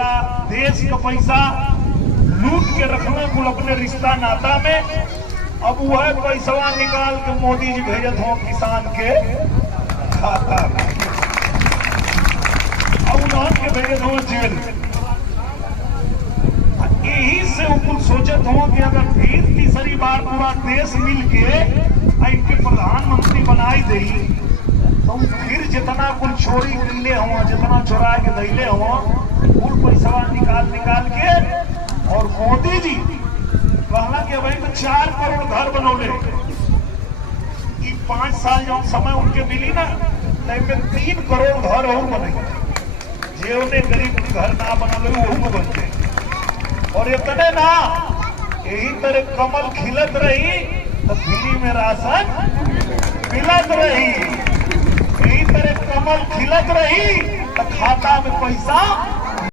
पैसा, देश का पैसा लूट के रखना कुल अपने रिश्ता नाता में। अब वह पैसा निकाल के मोदी जी भेजत हो किसान के खाता में, अब उन्होंने के भेजत हो जेल। यही से कुल सोचत हो कि अगर फिर तीसरी बार पूरा देश मिल के इनके प्रधानमंत्री बनाई दे तो फिर जितना कुल चोरी कैले हो, जितना चोरा के दैले हो, कुल पैसा निकाल के और मोदी जी कहला कि भाई तो 4 करोड़ घर बनौले। 5 साल जब समय उनके मिली ना तो 3 करोड़ घर और बने, जे उन्हें गरीब घर ना बनौले वो बनते। और इतने ना, यही तरह कमल खिलत रही तो फ्री में राशन मिलत रही, यही तरह कमल खिलत रही तो खाता में पैसा